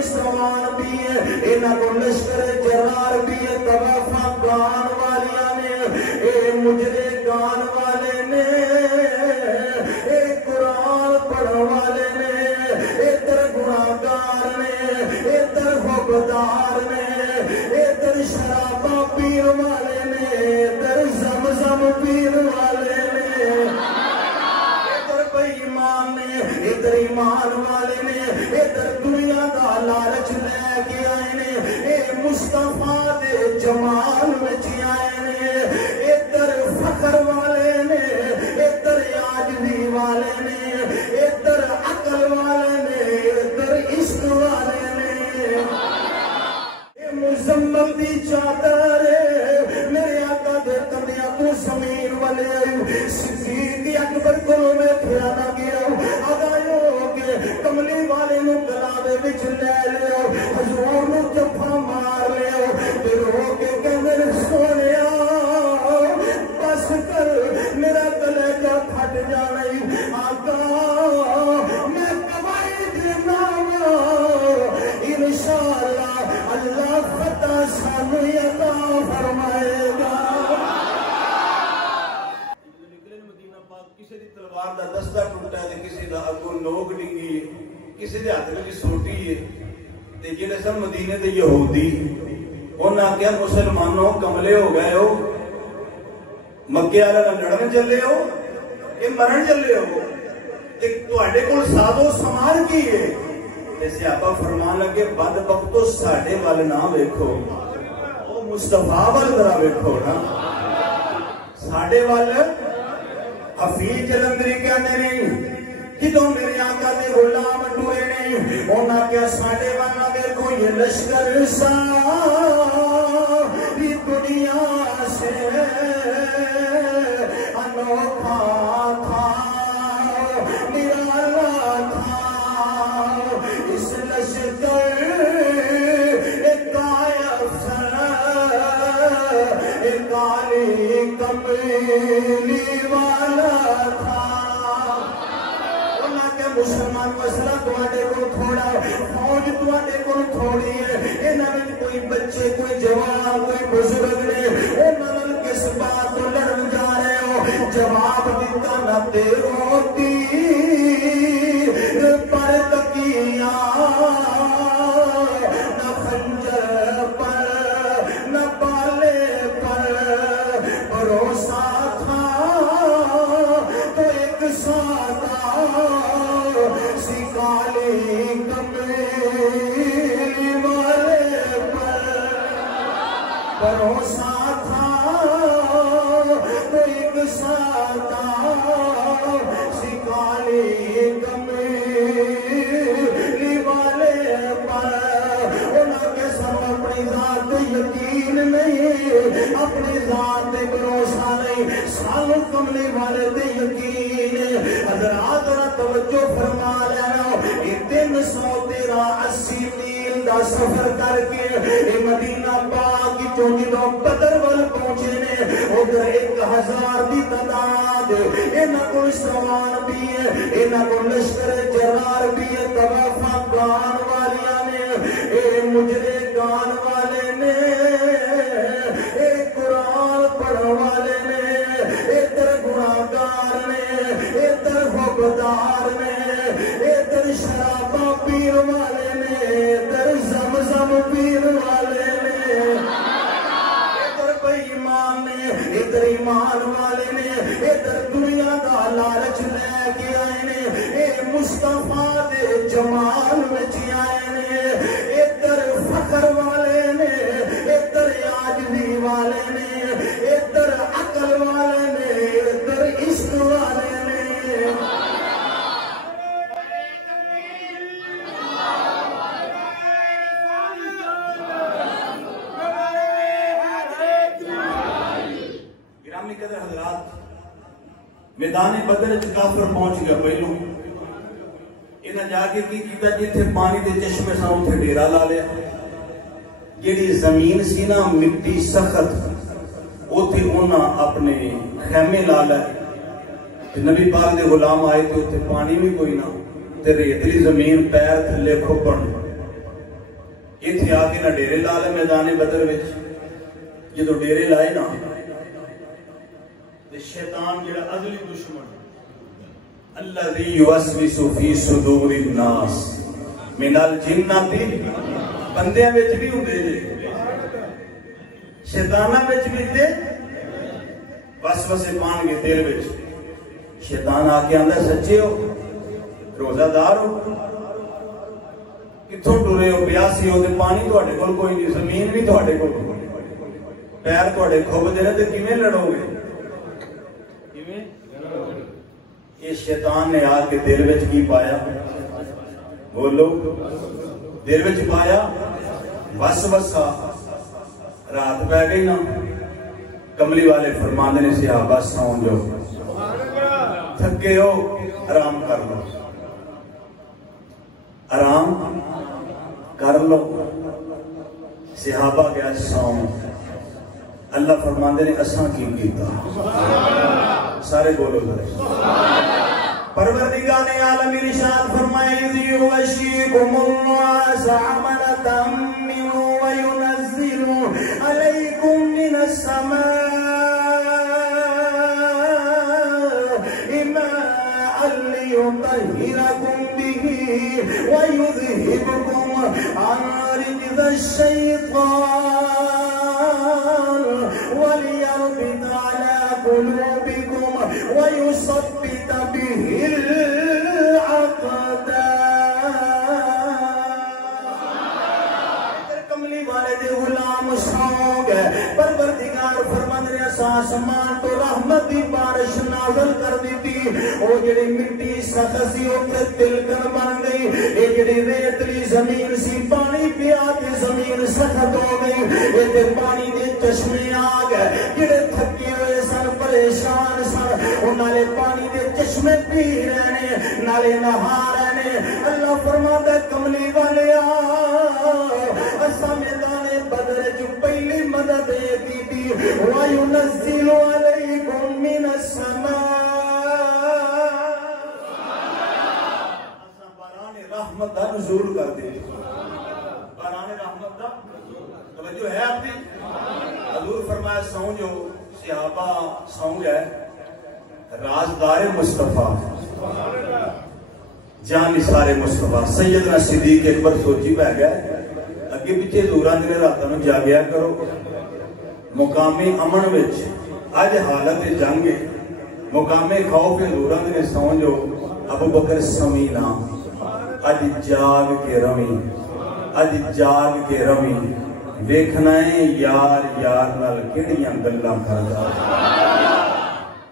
کوئی سامان بھی ہے، انہاں کو لشکر جرار بھی ہے، طوافاں گان والیاں نے، اے مجرے گان والے نے، اے قرآن پڑھن والے نے، ادھر گناہگار نے، ادھر حقدار نے، ادھر شراباں پین والے نے، ادھر زمزم پین والے نے، ادھر بے ایمان نے، ادھر ایمان والے نے، ادھر دنیا دا لالچ لے کے آئے نے، اے مصطفیٰ دے جمال وچ آئے نے، ادھر فخر والے نے، ادھر عاجزی والے نے، ادھر عقل والے نے، ادھر عشق والے نے، اے مزمل دی چادر میرے آقا دے کندیاں تو زمین والے صدیق اکبر کو میں پھرا نہ گیا آگایو کے کملی والے نو گلا دے وچ لے لیو حضور نو جفا مار لیو تے رو کے کہندے سونیا بس کر میرا کلیجہ پھٹ جانا آقا میں گواہی دینا انشاءاللہ اللہ فتح سانو عطا فرمائے گا۔ کسی دی تلوار دا دستہ ٹوٹا ہے، کسی دا اگوں نوک ڈنگی ہے، کسی دے ہاتھ میں سوٹی ہے، تے جڑے سن مدینے دے یہودی انہاں کیا مسلمانوں کملے ہو گئے ہو، مکے والے نال لڑن چلے ہو کہ مرن چلے ہو، تے تواڈے کول سازو سامان کی ہے؟ تے صحابہ فرمان لگے بدبختو ساڈے ول نہ ویکھو، او مصطفیٰ ول ذرا ویکھو نا، ساڈے ول حفیظ جلندری کہنے نہیں جدوں میرے آقا دے غلام ٹورے نہیں انہاں کیا ساڈے ول نہ ویکھو یہ لشکر ساری دنیا سے انوکھا تھا نرالا تھا اس لشکر ایک افسر ایک کالی کملی والا تھا انہاں کے مسلمان مسئلہ تواڈے کو تھوڑا فوج تواڈے کو تھوڑی ہے انہاں وچ کوئی بچے کوئی جوان کوئی بزرگ نے انہاں نال کس بات تو لڑن جا رہے ہو جواب دیتا نہ تیروں تیر پر تکیاں نہ خنجر پر نہ بالے پر بھروسہ تھا تو ایک سادہ سی کالی کملی والے پر بھروسہ تھا تو ایک سادہ سی کالی کملی والے پر انہاں کے سب اپنی ذات یقین نہیں اپنی ذات پہ بھروسہ نہیں سالوں کملی والے دے یقین حضرات اور توجہ فرما لینا یہ 380 میل دا سفر کر کے مدینہ پاک کی چونجدوں بدر ول پہنچے نے ادھر 1000 دی تعداد انہاں کو سامان بھی ہے انہاں کو لشکر جرار بھی ہے طوافاں گان والیاں نے اے مجرے گان والے نے اے قرآن پڑھن والے نے ادھر گناہگار نے ادھر حقدار نے ادھر شراباں پین والے نے ادھر زمزم پین والے نے ادھر بے ایمان نے ادھر ایمان والے نے ادھر دنیا دا لالچ لے کے آئے نے اے مصطفیٰ دے جمال وچ آئے نے ادھر فخر والے نے ادھر عاجزی والے نے ادھر عقل والے نے ادھر عشق والے نے گرامی قدر حضرات میدان بدر کافر پہنچ گیا پہلو انہاں جا کے کی کیتا جتھے پانی دے چشمے سا اتھے ڈیرا لا لیا جیڑی زمین سی نا مٹی سخت اتھے انہاں اپنے خیمے لا لے نبی پاک دے غلام آئے تھے اتھے پانی بھی کوئی نہ تے ریتلی زمین پیر تھلے کھپن اتنے آ کے نہ ڈیرے لا لے میدان بدر وچ جدو ڈیرے لائے نا شیطان جڑا ازلی دشمن الذی یوسوس فی صدور الناس من الجنۃ بندیاں وچ بھی ہوندے نے شیطاناں وچ بھی تے وسوسے پان گے دل وچ شیطان آ کے آندا سچے ہو روزہ دار ہو کتھوں ٹرے ہو پیاسی ہو تے پانی تواڈے کول کوئی نہیں زمین بھی تواڈے کول پیر تواڈے کھوبدے نے تے کیویں لڑو گے کیویں یہ شیطان نے آ کے دل وچ کی پایا بولو دل وچ پایا وسوسہ رات پہ گئی نا کملی والے فرماندے نے صحابہ سو جو تھکے ہو آرام کر لو آرام کر لو صحابہ گیا سو اللہ فرماندے نے اساں کی کیتا سارے بولو ذرا پروردگار عالم ارشاد فرمائے ذی وشیکم الناس عملتا من وینزل علیکم من السماء ماء لیطہرکم به ویذہبکم عن رجز الشیطان وليربط على قلوبكم ويثبت به الأقدام کملی والے دے غلام سونگ پروردگار فرماندے نے آسمان تو رحمت دی بارش نازل کر دیتی او جڑی مٹی سخت سی اوتے تلکن بن گئی اے جڑی ریتلی زمین سی پانی پیا کے زمین سخت ہو گئی اے تے پانی دے چشمے آ گئے جڑے تھکے ہوئے سن پریشان سن انہاں نے پانی دے چشمے پی رہنے نالے نہا رہنے اللہ فرماتا ہے کملی والے اساں میدان بدر جو پہلی مدد کی تھی وَيُنَزِّلُ عَلَيْكُم مِّنَ السَّمَاءِ اساں باران رحمت دا نزول کر دے باران رحمت دا توجہ ہے آپ کی حضور فرمایا سو جو صحابہ سو گئے رازدار مصطفیٰ جان نثار مصطفیٰ سیدنا صدیق اکبر سوچی پہ گئے اگے پیچھے دوران دن راتوں جاگیا کرو مقامی امن وچ اج حالت جنگ مقامی خوف دوران دن سو جو ابو بکر سمینا اج جاگ کے روی اج جاگ کے روی ویکھنا ہے یار یار نال کیڑیاں گلاں کردا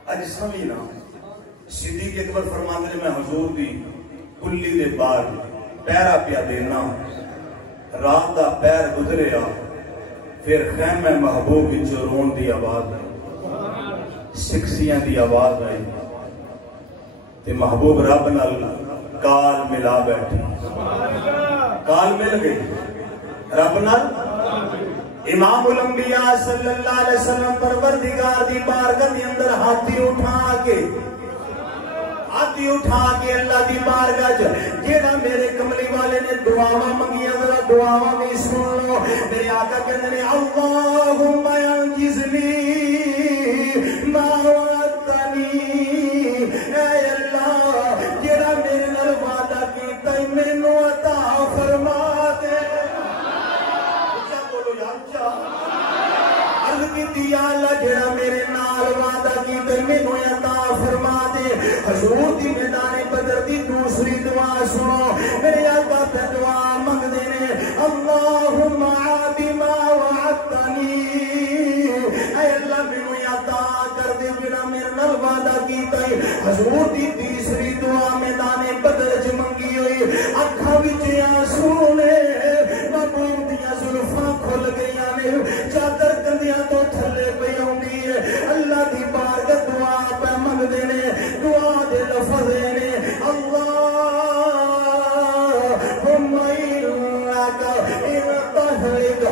اج سمینا صدیق اکبر فرماندے نے میں حضور دی کلی دے بعد پیرا پیا دینا رات دا پیر گزریا پھر خیمہ محبوب وچ رون دی آواز آئی سکسیاں دی آواز آئی تے محبوب رب نال کال ملا بیٹھے کال مل گئی رب نال امام الانبیاء صلی اللہ علیہ وسلم پروردگار دی بارگاہ دے اندر ہاتھی اٹھا کے اللہ دی بارگاہ جیڑا میرے کملی والے نے دعاواں منگیاں ذرا دعاواں بھی سن لو میرے آقا کہندے نے اللہم انجزنی ما وعدتنی اے اللہ جیڑا میرے نال وعدہ کیتا مینوں عطا فرما دے اچھا بولو یار اچھا عرض کیتی یا اللہ جیڑا میرے نال وعدہ کیتا مینوں عطا فرما دے حضور دی میدان بدر دی دوسری دعا سنو میرے آقا پہ دعا منگ دینے اللہم عادی ما وعدتنی اے اللہ مینوں عطا کر دے جڑا میرے نال وعدہ کیتا ہے حضور دی تیسری دعا میدان بدر چ منگی ہوئی اکھاں وچ آنسو نے محبوب دیاں زلفاں کھل گئیاں نے چادر کندیاں تو تھلے پئی اوندی ہے اللہ دی بارگاہ دعا پہ منگ دینے دعا دے لفظ نے اللہم انک ان تہلک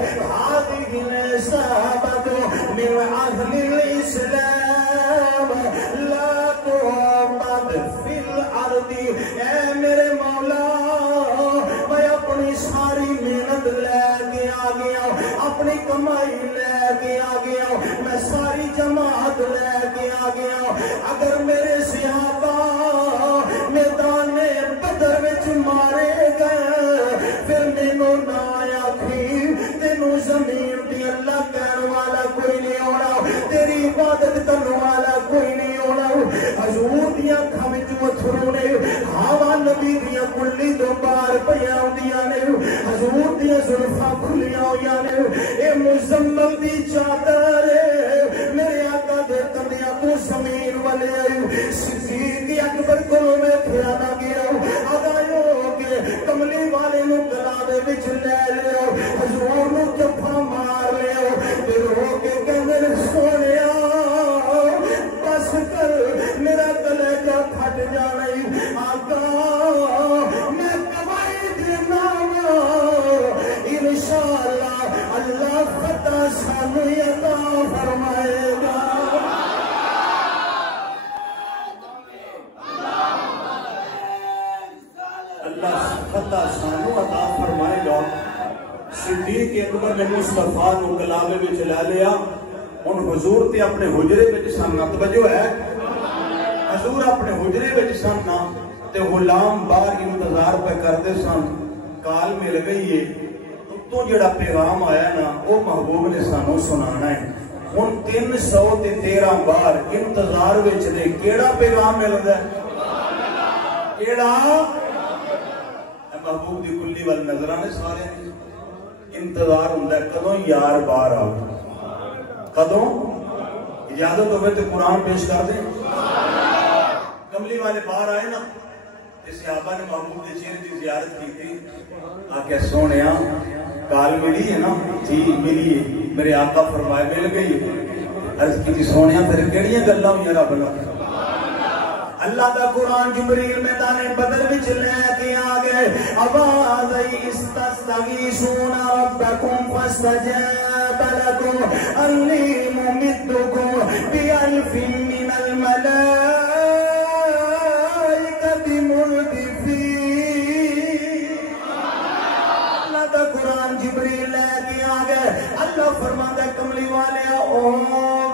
هذه العصابة من اہل الاسلام لا تعبد فی الارض اے میرے مولا میں اپنی ساری محنت لے اپنی کمائی لے کے آ گیا ہوں، میں ساری جماعت لے کے آ گیا ہوں۔ اگر میرے صحابہ میدان بدر وچ مارے گئے پھر مینوں نہ آکھی تینوں زمین دی اللہ کہن والا کوئی نہیں ہونا، تیری عبادت کرنے والا کوئی نہیں ہونا۔ حضور دیاں اکھاں وچوں اتھرو نے ہوا نبی دیاں کلی تو باہر پیاں ہوندیاں نے، حضور دیاں زلفاں کھلیاں ہوئیاں نے، اے مزمل دی چادر میرے آقا دے کندیاں تو زمین والے آئی۔ صدیق اکبر کو میں کھلانا گیا آگایو کے کملی والے نو گلابے بچ لے لے حضور نو جفا مار لے پھر ہو کے کہنے سونیا بس کر میرا کلیجہ پھٹ جانا آقا میں گواہی دینا انشاءاللہ اللہ فتح سانو عطا فرمائے گا۔ اللہ فتح سانو عطا فرمائے گا۔ صدیق اکبر نے مصطفیٰ نو گلاوے وچ لے لیا، ان حضور تے اپنے حجرے وچ سن، توجہ ہے حضور اپنے حجرے وچ سن تے غلام باہر انتظار پہ کرتے سن، کال مل گئی ہے تو جڑا پیغام آیا نا وہ محبوب نے سانو سنانا ہے۔ ان 313 بار انتظار وچ نے کیڑا پیغام ملدا ہے؟ کیڑا؟ محبوب دی کلی وال نظرانے سارے انتظار ہوندا ہے کدوں یار باہر آؤ، کدوں اجازت ہوئے تو قرآن پیش کر دیں۔ کملی والے باہر آئے نا، صحابہ نے محبوب کے چہرے کی زیارت کی تھی، آکے سونیا کال ملی ہے نا؟ جی ملی ہے، میرے آقا فرمائے مل گئی۔ عرض کی تھی سونیا پھر کیڑیاں گلاں ہوئیاں رب نال؟ اللہ دا قرآن جبریل میدان بدر وچ لے کے آ گئے، آواز آئی استستغیثون ربکم فاستجاب لکم انی ممدکم بألف من الملائکۃ مردفین۔ اللہ دا قرآن جبریل لے کے آ گئے، اللہ فرماتا ہے کملی والے او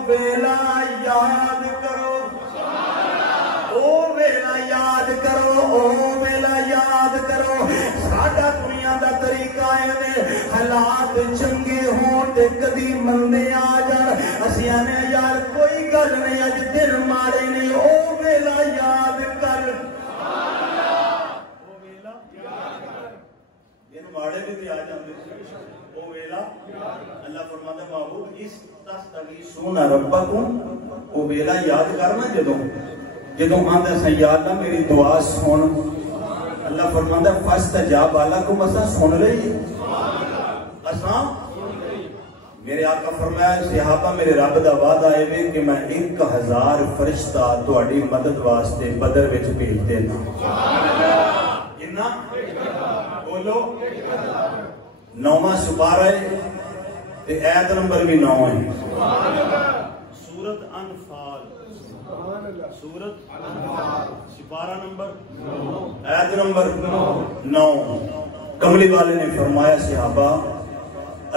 ویلا یاد کرو، او ویلا یاد کرو، او ویلا یاد کرو۔ ساڈا دنیا دا طریقہ ہے حالات چنگے ہون تے کدی مندے آ جان اسی آنے یار کوئی گل نہیں اج دن مارے نہیں، او ویلا یاد کر، او ویلا یاد کر، دن مارے بھی آ جاندے او ویلا۔ اللہ فرماتا ہے محبوب استستغیثون ربکم، او ویلا یاد کرنا جدوں آندا سا یا اللہ میری دعا سن، اللہ فرماتا ہے فاستجاب لکم، اساں سن لئی، اساں میرے آقا فرمایا صحابہ میرے رب دا وعدہ ہے کہ میں 1000 فرشتہ تہاڈی مدد واسطے بدر وچ بھیج دینا۔ کتنا؟ بولو 9واں سپارہ ہے تے آیت نمبر بھی 9 ہے، سورۃ انفال، سورۃ سپارہ نمبر آیت نمبر 9۔ کملی والے نے فرمایا صحابہ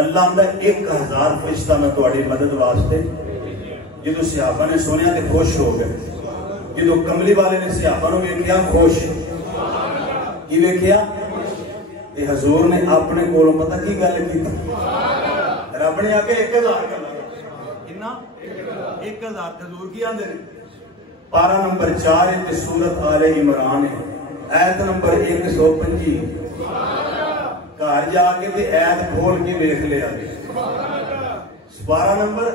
اللہ نے 1000 فرشتہ میں تہاڈی مدد واسطے۔ جدو صحابہ نے سنیا تے خوش ہو گئے، جدو کملی والے نے صحابہ نو ویکھیا خوش، کی ویکھیا تے حضور نے اپنے کولوں پتہ کی گل کی، رب نے آکے 1000 کرنا، کتنا؟ 1000۔ حضور کی آندے نے پارہ نمبر 4 تے سورۃ آل عمران ہے، آیت نمبر 125۔ گھر جا کے تے آیت کھول کے دیکھ لیا، سپارہ نمبر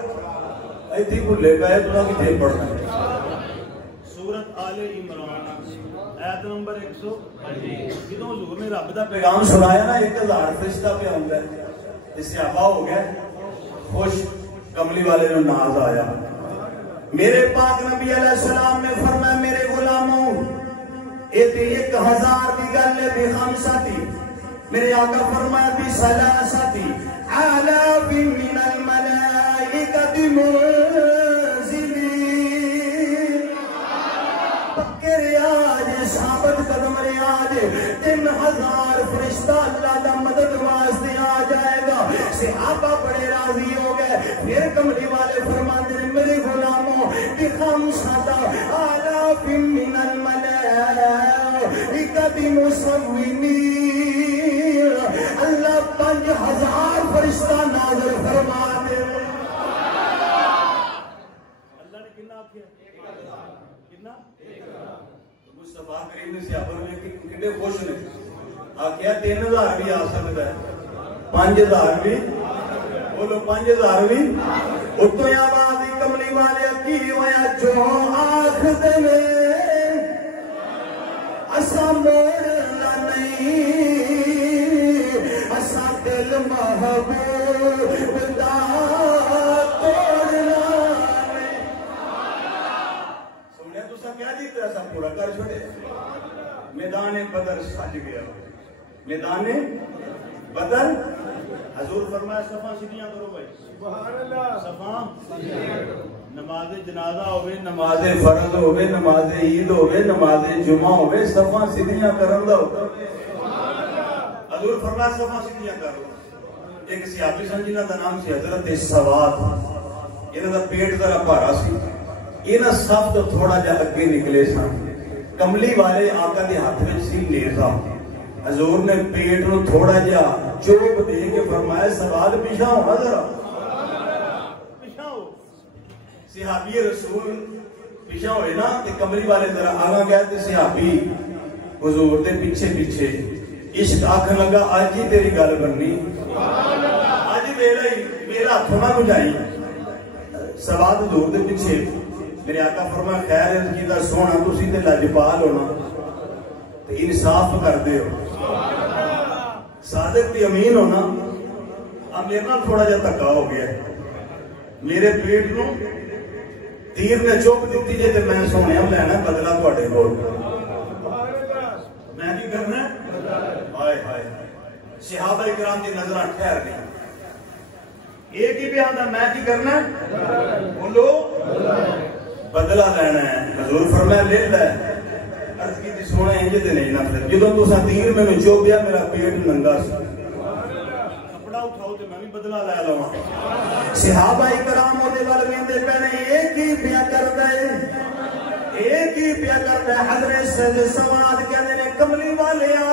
ایتھی بھلے پے تساں کتھے پڑھنا؟ سورۃ آل عمران آیت نمبر 125۔ جدوں حضور نے رب دا پیغام سنایا نا 1000 فرشتہ پہ آندا ہے، تے صحابہ ہو گئے خوش، کملی والے نو ناز آیا۔ میرے پاک نبی علیہ السلام نے فرمایا میرے غلاموں یہ 1000 کی گل ہے بخمستی، میرے آقا فرمایا بثلاثتی آلاف من الملائکۃ منزلین، پکے ریاض ثابت قدم ریاض 3000 فرشتہ اللہ دا مدد واسطے آ جائے گا۔ صحابہ بڑے مسومین، اللہ 5000 فرشتہ نازل فرما دے۔ اللہ نے کتنا آکھیا؟ کتنا؟ مصطفیٰ کریم نے صحابہ میں کتنے خوش نے آکھیا 3000 بھی آ سکتا ہے، 5000 بھی، بولو 5000 بھی۔ اتو یا آواز کملی والے کی ہویا جو آخ دے اسا موڑنا نہیں، اسا دل محبوب دا توڑنا نہیں۔ سنیا تو سا کیا دیتا ہے، سا پورا کر چھوڑے۔ میدان بدر سج گیا، میدان بدر حضور فرمایا صفاں سیدھیاں کرو بھائی، سبحان اللہ، صفاں نماز جنازہ ہوئے، نماز فرض ہوئے، نماز عید ہوئے، نماز جمعہ ہوئے، صفاں سیدھیاں کرن دا ہوتا ہے۔ حضور فرمایا صفاں سیدھیاں کرو۔ ایک صحابی سن جنہاں دا نام سی حضرت سواد، انہاں دا پیٹ ذرا بھارا سی، انہاں سب تو تھوڑا جا اگے نکلے سن۔ کملی والے آقا دے ہاتھ وچ سی نیزا، حضور نے پیٹ نو تھوڑا جا چوب دے کے فرمایا سواد پیچھا ہونا ذرا، پیچھا ہو۔ صحابی رسول پیچھا ہوئے نا کہ کملی والے ذرا آگا گیا تے صحابی حضور دے پیچھے پیچھے عشق آکھن لگا آج ہی تیری گل بننی، آج ہی میرا ہاتھوں نہ بجائی۔ سواد حضور دے پیچھے، میرے آقا فرمایا خیر رزقی دا سونا تسی تے لاجپال ہونا تے انصاف کر دے ہو، صادق تے امین ہونا۔ اب میرے نال تھوڑا جا تکا ہو گیا، میرے پیٹ نو تیر نے چوک دیتی جے تے میں سونے ہم لینا بدلا تواڈے کول، میں کی کرنا ہے؟ ہائے ہائے، صحابہ کرام دی نظراں ٹھہر گئی، ایک ہی بیان دا میں کی کرنا ہے؟ بولو بدلا لینا ہے۔ حضور فرمایا لے لے، عرض کی تھی سونا انجے دے نہیں نہ پھر جدوں تساں تیر میں چوبیا میرا پیٹ ننگا سی، کپڑا اٹھاؤ تے میں بھی بدلا لے لواں۔ صحابہ کرام دے ول ویندے پے ایک ہی پیا کردا ہے، ایک ہی پیا کردا ہے۔ حضرت سید سواد کہندے نے کملی والیا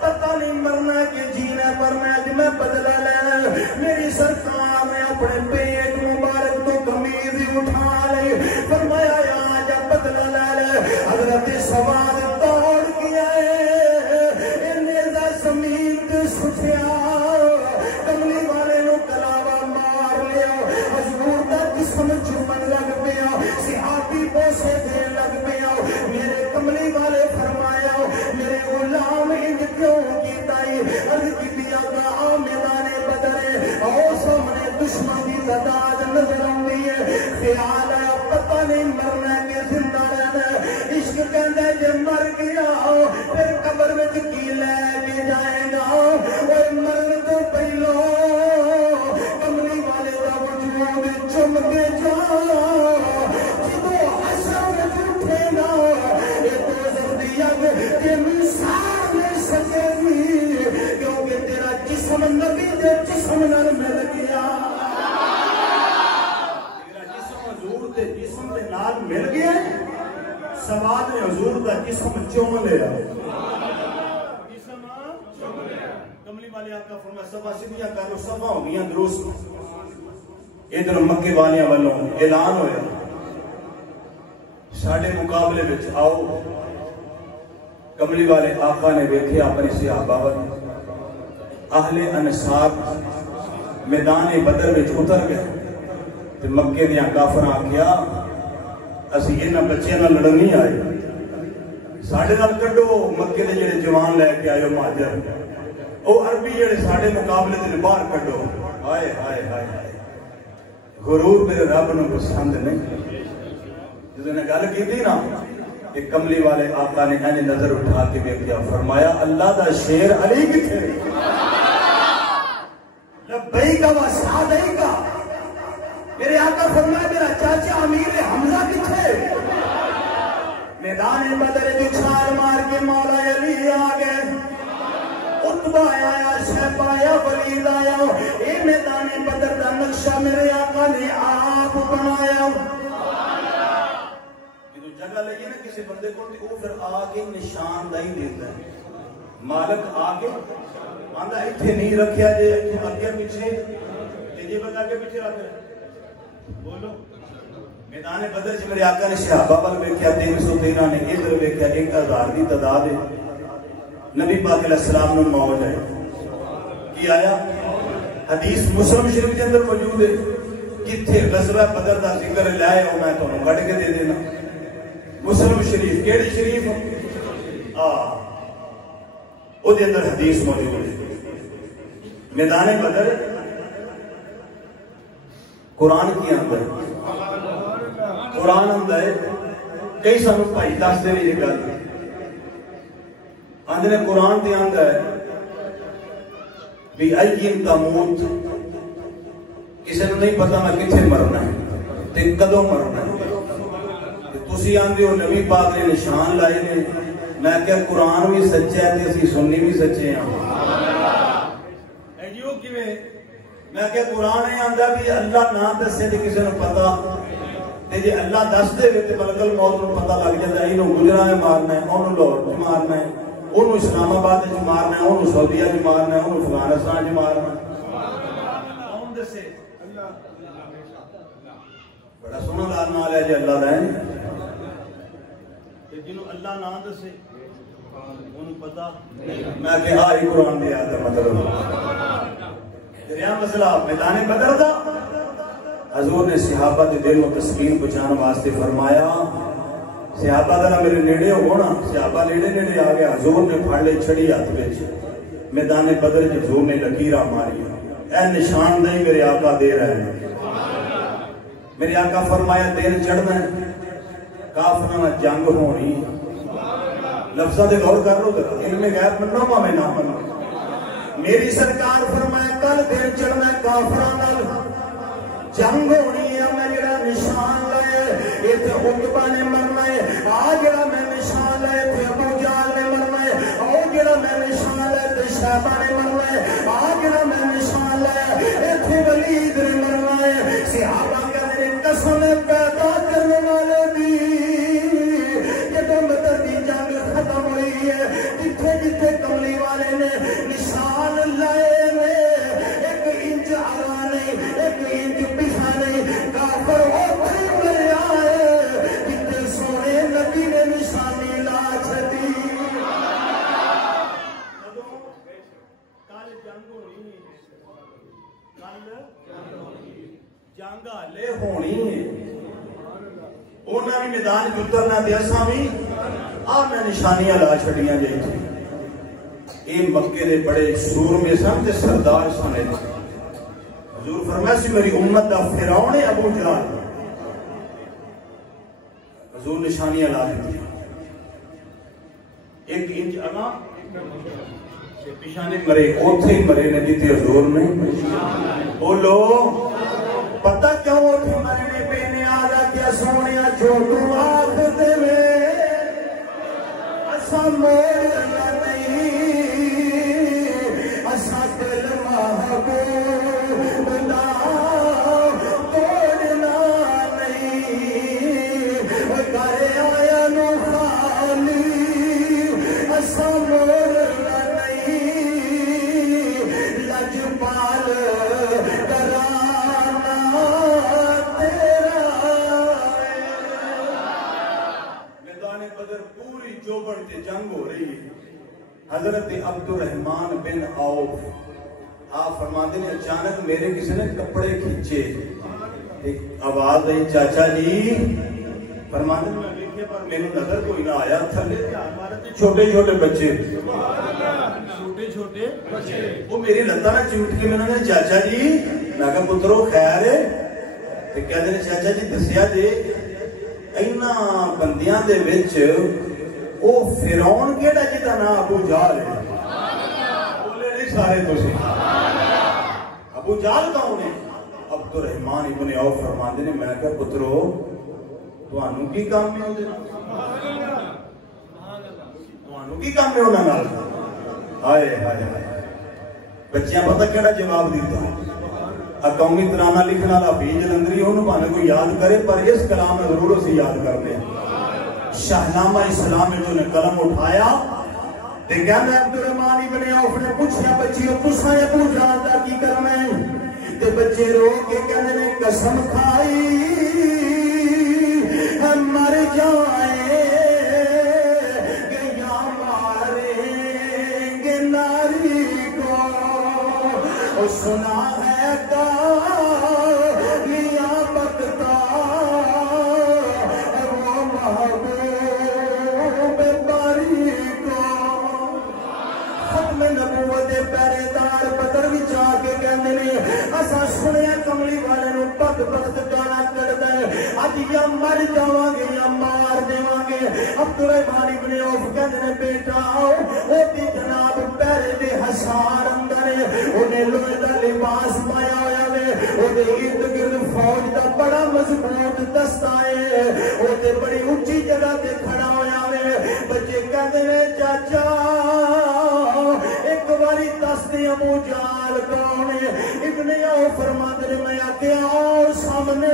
پتہ نہیں مرنا کہ جینا، پر میں بدلا لینا۔ میری سرکار نے اپنے پیٹ مبارک تو قمیض اٹھا لی، فرمایا جا بدلا لے لے۔ حضرت سواد دوڑ کے آئے، نیزہ زمین تے سٹیا، کملی والے نو کلاوا مار لیا، حضور دا جسم چومن لگ پیا، صحابی بوسے دین لگ پیا۔ میرے کملی والے فرمایا میرے غلام انج کیوں کیتا ہے؟ عرض کیتی آقا آ میدان بدر ہے، او سامنے دشمن دی تعداد نظر آندی ہے، خیال ہے پتہ نہیں مرنا کہ زندہ رہنا۔ عشق کہندا جے مر گیا پھر قبر وچ کی لے کے جائے گا، اوے مرن تو پہلو کملی والے دا وجود چم کے جا، جدوں حشر وچ اٹھے گا اے دوزخ دی اگ تینوں سار نہیں سکے گی، کیونکہ تیرا جسم نبی دے جسم نال مل گیا، تیرا جسم حضور دے جسم دے نال مل گیا۔ سواد نے حضور دا جسم چوم لیا، جسم چوم لیا۔ کملی والے آقا فرمایا صفا سیدھیاں کرو، صفا ہو گیا درست۔ ادھر مکے والیاں والوں اعلان ہویا ساڈے مقابلے وچ آؤ۔ کملی والے آقا نے ویکھے اپنے صحابہ والے اہل انصار میدان بدر وچ اتر گئے تے مکے دیاں کافراں آکھیا اسی انہاں بچیاں نال لڑن نہیں آئے، ساڈے نال کڈو مکے دے جڑے جوان لے کے آئے مہاجر، او عربی جڑے ساڈے مقابلے دے باہر کڈو۔ ہائے ہائے ہائے ہائے، غرور میرے رب نو پسند نہیں۔ جدوں نے گل کیتی نا کہ کملی والے آقا نے انج نظر اٹھا کے ویکھیا، فرمایا اللہ دا شیر علی کتھے؟ لبیک و سعدیک۔ میرے آقا فرمایا میرا چاچا امیر حمزہ کتھے؟ میدان بدر جو چھال مار کے مولا علی آ گئے، عتبہ آیا، شیبہ آیا، ولید آیا۔ اے میدان بدر دا نقشہ میرے آقا نے آپ بنایا۔ جگہ لگی نا کسی بندے کو وہ پھر آ کے نشاندہی دیتا ہے. مالک آ کے آندا ایتھے نہیں رکھیا جے اگے پیچھے جی بندہ کے پیچھے رکھ رہے. بولو میدان بدر چ میرے آقا نے صحابہ ول ویکھیا 313 نے ادھر ویکھیا 1000 دی تعداد ہے. نبی پاک علیہ السلام نے موج ہے کی آیا حدیث مسلم شریف کے اندر موجود ہے. کتھے غزوہ بدر دا ذکر لائے ہو میں تمہیں کٹ کے دے دینا. مسلم شریف کیڑی شریف او دے اندر حدیث موجود ہے. میدان بدر قرآن کی اندر قرآن اندر کئی سانو بھائی دس دے یہ گل اندر قرآن دے اندر بھی ایین تموت کسی نے نہیں پتا میں کتنے مرنا ہے تے کدوں مرنا ہے. تسی آندے ہو نبی پاک نے نشان لائے نے. میں کہ قرآن بھی سچا ہے تے اسی سنی بھی سچے ہیں. ایجیو کیویں میں کہ قرآن ہے آندا بھی اللہ نہ دسے تے کسی نے پتا تے جے اللہ دس دے تے ملکل موت نوں پتہ لگ جاندا ہے اینوں گجرا نے مارنا ہے اونوں لاہور وچ مارنا ہے اونوں اسلام آباد وچ مارنا ہے اونوں سعودیہ وچ مارنا ہے اونوں افغانستان وچ مارنا ہے. کون دسے اللہ. بڑا سونا نام ہے جی اللہ دا ہے جنوں اللہ نہ دسے اونوں پتہ میں کہ ہاں ہی قرآن دی آیت مطلب دریا مسئلہ میدان بدر دا حضور نے صحابہ دے دل و تسکین پہنچانے واسطے فرمایا صحابہ ذرا میرے نیڑے ہو نا. صحابہ نیڑے نیڑے آ گیا. حضور نے پھڑ لے چھڑی ہاتھ وچ میدان بدر وچ حضور نے لکیراں ماری. اے نشاندہی میرے آقا دے رہے ہیں. میرے آقا فرمایا دن چڑھنا ہے کافراں نال جنگ ہونی. لفظاں تے غور کر لو ذرا علم غیب منو میں نہ منو. میری سرکار فرمایا کل دن چڑھنا ہے کافراں نال جنگ ہونی ہے. میں جڑا نشان لائے ایتھے عتبہ نے مرنا ہے. آ جڑا میں نشان لائے ایتھے ابو جہل نے مرنا ہے. او جڑا میں نشان لائے ایتھے شیبہ نے مرنا ہے. آ جڑا میں نشان لائے ایتھے ولید نے مرنا ہے. صحابہ کہتے ہیں قسم پیدا کرنے والے دی جدوں بدر دی جنگ ختم ہوئی ہے جتھے جتھے کملی والے نے نشان لائے نے 1 انچ آگا نہیں 1 انچ پیچھا نہیں. کافر اوتھے مریا ہے جتھے سونے نبی نے نشانی لا چھڈی. کل جنگ ہونی ہے. کل جنگ ہلے ہونی ہے. انہاں بھی میدان وچ اترنا تے اساں بھی آ میں نشانیاں لا چھڈیاں جے. یہ مکے دے بڑے سورمے سن تے سردار سن. حضور فرمایا سی میری امت دا فرعون ابو جہل. حضور نشانیاں لا دیتی 1 انچ اگاں پیچھے مرے اوتھے ہی مرے نے جتے حضور نے. بولو پتہ کیوں اوتھے مرے نے بے نیاز کیا سونیا جو تو آخ دے اساں موڑنا نہیں اساں دل محبوب دا توڑنا نہیں. گھر آیا نو خالی اساں موڑنا نہیں. لجپال کرانا تیرا. میدان بدر پوری چوبڑ تے جنگ ہو رہی ہے. حضرت عبد الرحمن بن عوف آپ فرماتے ہیں اچانک میرے کسی نے کپڑے کھینچے. ایک آواز آئی چاچا جی. فرماتے ہیں میں دیکھے پر میرے نظر کوئی نہ آیا. تھلے چھوٹے چھوٹے بچے چھوٹے چھوٹے وہ میری لتا نہ چمٹ کے میں نے چاچا جی میں کہا پترو خیر ہے تے کہتے ہیں چاچا جی دسیا جی اینا بندیاں دے وچ او فرعون کیڑا جدا نا ابو جہل ہے. بولے نہیں سارے تسی ابو جہل کون ہے؟ عبد الرحمن ابن عوف فرماندے نے میں کہا پترو تانوں کی کام ہے اودے نال؟ تانوں کی کام ہے انہاں نال؟ ہائے ہائے ہائے. بچیاں پتہ کیڑا جواب دیتا قومی ترانہ لکھنا حفیظ جلندری انہوں بھانے کوئی یاد کرے پر اس کلام میں ضرور اسی یاد کرنے. شاہنامہ اسلام میں جو نے قلم اٹھایا تے کہنا عبدالرحمن ابن عوف نے پوچھا بچیو تساں ابو جہل دا کی کرنا ہے تے بچے رو کے کہنے نے قسم کھائی ہم مر جائیں گے یا ماریں گے ناری کو سنا ہے کالیاں بکتا وہ محبوب باری کو ختم نبوت پہرے دار بدر وچ آ کے کہندے نے اساں سنیا کملی والے نو پگ بخت گانا کردا ہے اج یا مر جاواں گے یا مار دیواں گے عبدالرحمن ابن عوف کہندے نے بیٹا او دی جناب پہرے دے حصار اندر اونے لوہے دا لباس پایا ہویا وے او دے ارد گرد فوج دا بڑا مضبوط دستہ ہے او تے بڑی اونچی جگہ تے کھڑا ہویا وے بچے کہندے نے چاچا ایک باری دس دے ابو جہل کون ہے ابن عوف فرماتے نے میں آکے آؤ سامنے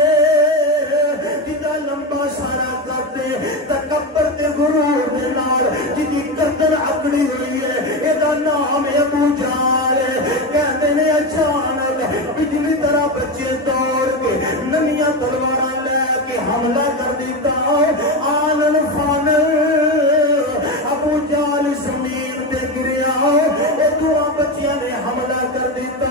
جدا لمبا سارا کرتے تکبر تے غرور دے نال جدی گردن اکڑی ہوئی ہے ایدا نام ابو جہل ہے کہتے نے اچانک بجلی طرح بچے دوڑ کے نمیاں تلواراں لے کے حملہ کر دیتا آنن فانن ابو جہل زمین تے گریا ادھر بچیاں نے حملہ کر دیتا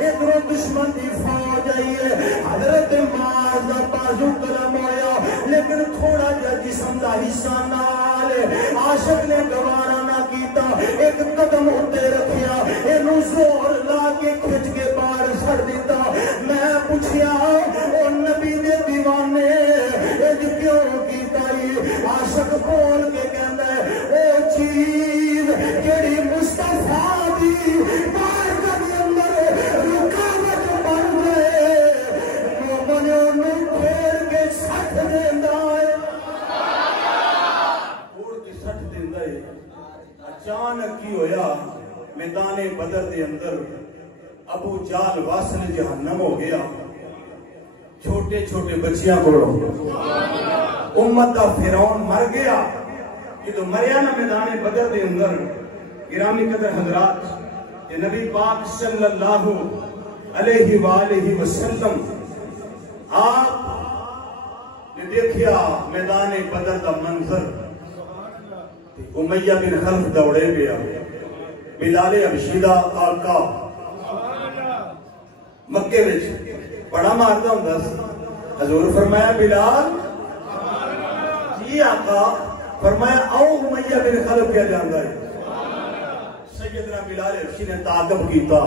ادھر دشمن دی فوج آئی ہے حضرت معاذ دا بازو قلم ہویا لیکن تھوڑا جا جسم دا حصہ نال عاشق نے گوارا نہ کیتا ایک قدم ہوتے رکھیا اینو زور لا کے کھچ کے باہر چھڑ دیتا میں پوچھیا او نبی دے دیوانے اج کیوں کیتا عاشق بول کے کہندا ہے او چیز جڑی مصطفیٰ دی بارگاہ دے اندر رکاوٹ بن گئے مومن نوں پھیر کے سٹ دیندا ہے پھوڑ کے سٹ دیندا ہے اچانک کی ہویا میدان بدر دے اندر ابو جہل واصل جہنم ہو گیا چھوٹے چھوٹے بچیاں کو امت دا فرعون مر گیا یہ تو مریا نا میدان بدر دے اندر گرامی قدر حضرات یہ نبی پاک صلی اللہ علیہ وآلہ وسلم آپ نے دیکھیا میدان بدر دا منظر امیہ بن خلف دوڑے گیا بلال حبشی دا آقا مکے وچ بڑا مارتا ہوں دس حضور فرمایا بلال جی آقا فرمایا او امیہ بن خلف کیا جاندہ ہے سیدنا بلال حبشی نے تعاقب کیتا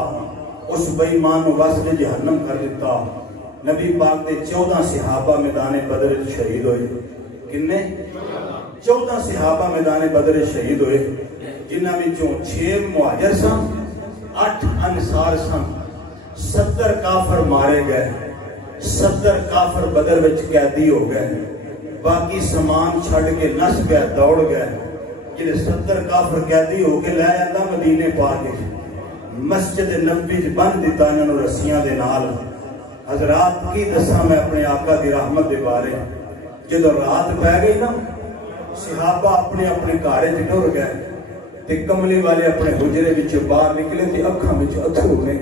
اس بے ایمان و واسطے جہنم کر دیتا نبی پاک دے 14 صحابہ میدان بدر شہید ہوئے کنے 14 صحابہ میدان بدر شہید ہوئے جنہاں وچوں 6 مہاجر سن 8 انصار سن 70 کافر مارے گئے 70 کافر بدر وچ قیدی ہو گئے باقی سامان چھڑ کے نس گئے دوڑ گئے جنہیں 70 کافر قیدی ہو کے لے آندا مدینے پاک مسجد نبوی بند دیتا انہوں نے رسیاں دے نال حضرات کی دساں میں اپنے آقا دی رحمت دے بارے جدو رات پہ گئی نا صحابہ اپنے اپنے کارے ٹر گئے تے کملی والے اپنے حجرے وچ باہر نکلے تے اکھاں وچ اتھرو نے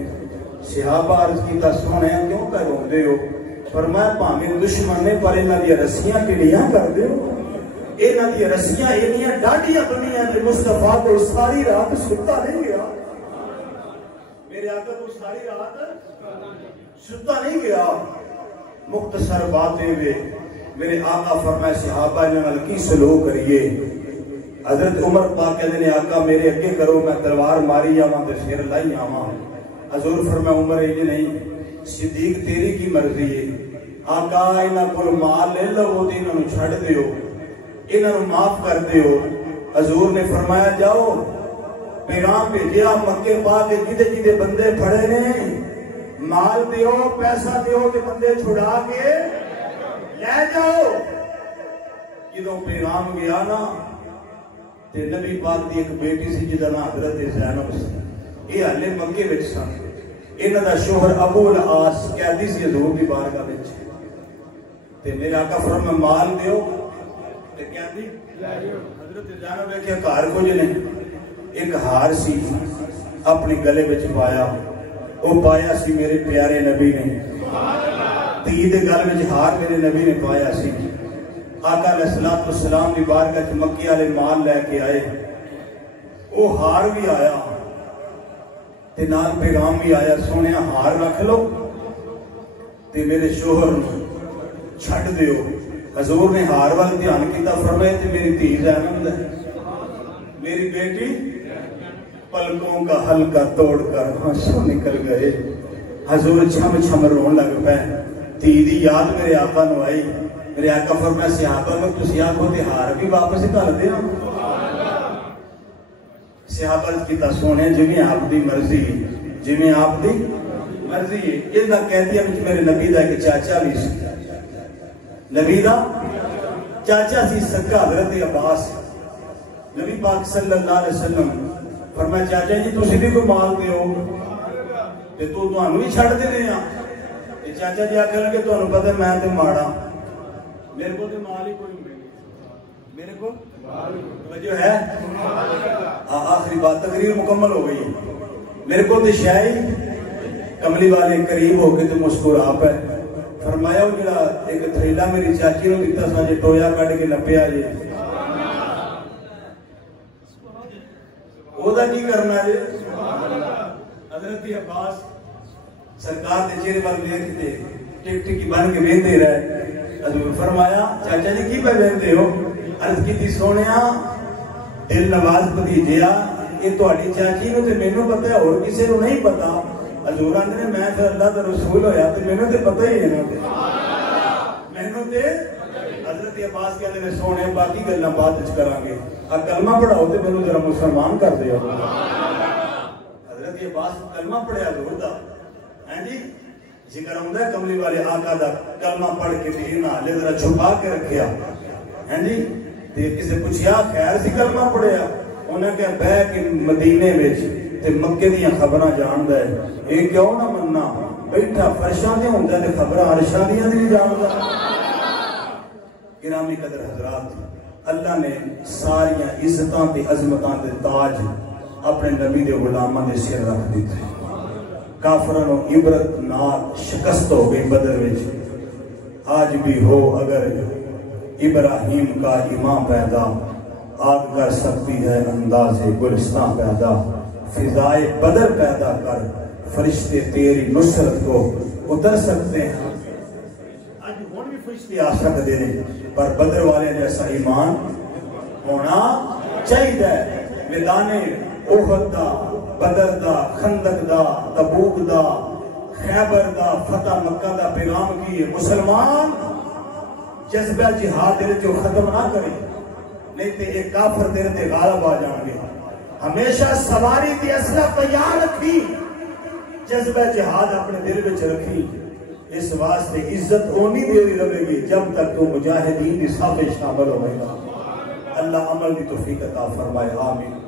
صحابہ عرض کیتا سونے کیوں کہہ روندے ہو فرمایا بھاویں دشمن نے پر انہاں دی رسیاں کیڑیاں کر دے ہو انہاں دی رسیاں انیاں ڈاڈیاں بنیاں تے مصطفیٰ کو ساری رات ستا نہیں گیا میرے آقا کو ساری رات ستا نہیں گیا مختصر باتیں وے میرے آقا فرمائے صحابہ انہاں کی سلوک کریے حضرت عمر پاک کہتے ہیں آقا میرے اگے کرو میں تلوار ماری آواں تے سر لائی آواں حضور فرمائے عمر یہ نہیں صدیق تیری کی مرضی ہے آقا انہاں کو مال لے لو تے انہاں نو چھڈ دیو انہاں نو معاف کر دیو حضور نے فرمایا جاؤ پیغام بھیجیا مکے پاک جدے جدے بندے پھڑے نے مال دیو پیسہ دیو تے بندے چھڑا کے لے جاؤ جدوں پیغام گیا نا تے نبی پاک دی ایک بیٹی سی جدا نا حضرت زینب سی یہ ہلے مکے وچ سن انہاں دا شوہر ابو العاص قیدی سی حضور دی بارگاہ وچ تے میرے آقا فرمایا مال دیو حضرت جانا بیٹھے ہار کچھ نے ایک ہار سی اپنے گلے بچ پایا، وہ پایا سی میرے پیارے نبی نے، تی دے گل بچ ہار میرے نبی نے پایا سی۔ آقا علیہ السلام کی بارگاہ چ مکی والے مال لے کے آئے، وہ ہار بھی آیا تے نال پیغام بھی آیا، سونے ہار رکھ لو تے میرے شوہر چھڈ دیو۔ حضور نے ہار وال دھیان کیتا، فرمایا تے میری دھی زینب ہے، میری بیٹی پلکوں کا حلقہ توڑ کر آنسو نکل گئے۔ حضور چھم چھم رون لگ پے، دھی دی یاد میرے آقا نو آئی۔ میرے آقا فرمایا صحابہ میں تسی آکھو تے ہار بھی واپس کر دینا۔ صحابہ کیتا سونے جویں آپ دی مرضی، جویں آپ دی مرضی ہے۔ اس دا کہدیا وچ میرے نبی دا ایک چاچا بھی سی، نبی دا چاچا سی سکا حضرت عباس۔ نبی پاک صلی اللہ علیہ وسلم فرمایا چاچا جی تسی بھی کوئی مال دیو تے تانوں بھی چھڈ دینے آ۔ چاچا جی آکھن لگے تانوں پتہ میں تے ماڑا، میرے کو تے مال ہی کوئی نہیں، میرے کو توجہ ہے۔ آخری بات تقریر مکمل ہو گئی۔ میرے کو تے شاہی کملی والے قریب ہو کے تے مسکرا پے، فرمایا وہ جڑا ایک تھیلا میری چاچی نو دتا سا جے ٹویا کڈ کے نپیا جے، او دا کی کرنا جے؟ حضرت عباس سرکار دے چہرے وال ویکھ کے ٹک ٹکی بن کے ویندے رہے۔ حضور فرمایا چاچا جی کی پہ ویندے ہو؟ عرض کیتی سونیا دل نواز بھتیجیا یہ تہاڈی چاچی نو تے مینوں پتہ ہے، اور کسے نو نہیں پتہ۔ حضور آندے نے میں پھر اللہ دا رسول ہویا تے مینوں تے پتہ ہی ہے نا، مینوں تے۔ حضرت عباس کہندے نے سونے باقی گلاں بعد وچ کراں گے، کلمہ پڑھاؤ تے مینوں ذرا مسلمان کر دیو۔ حضرت عباس کلمہ پڑھیا حضور دا، ہیں جی ذکر ہوندا ہے کملی والے آقا دا کلمہ پڑھ کے تے انہاں لے ذرا چھپا کے رکھیا، ہیں جی تے کسے پوچھیا خیر سی کلمہ پڑھیا؟ انہاں کہا بہ کے مدینے وچ تے مکے دیاں خبراں جاندا ہے، اے کیوں نہ مننا، بیٹھا فرشاں تے ہوندا تے خبراں عرشاں دیاں نہیں جاندا۔ گرامی قدر حضرات، اللہ نے ساری عزتاں تے عظمتاں دے تاج اپنے نبی دے غلاماں دے سر رکھ دیتے۔ کافراں نو عبرت نال شکست ہو گئی بدر وچ، آج بھی ہو اگر ابراہیم کا ایمان پیدا، آگ کر سکتی ہے انداز گلستان پیدا، فضائے بدر پیدا کر فرشتے تیری نصرت کو اتر سکتے ہیں۔ آج ہون بھی فرشتے آ سکتے ہیں، پر بدر والے جیسا ایمان ہونا چاہیے۔ میدان احد دا، بدر دا، خندق دا، تبوک دا، خیبر دا، فتح مکہ دا پیغام کی مسلمان جذبہ جہاد دل جو ختم نہ کرے، نہیں تے ایک کافر دل تے غالب آ جائیں گے۔ ہمیشہ سواری تے اسلحہ تیار رکھی، جذبہ جہاد اپنے دل وچ رکھی۔ اس واسطے عزت ہونی دیری رہے گی جب تک تو مجاہدین دی صف وچ شامل ہوئے گا۔ اللہ عمل کی توفیق عطا فرمائے، آمین۔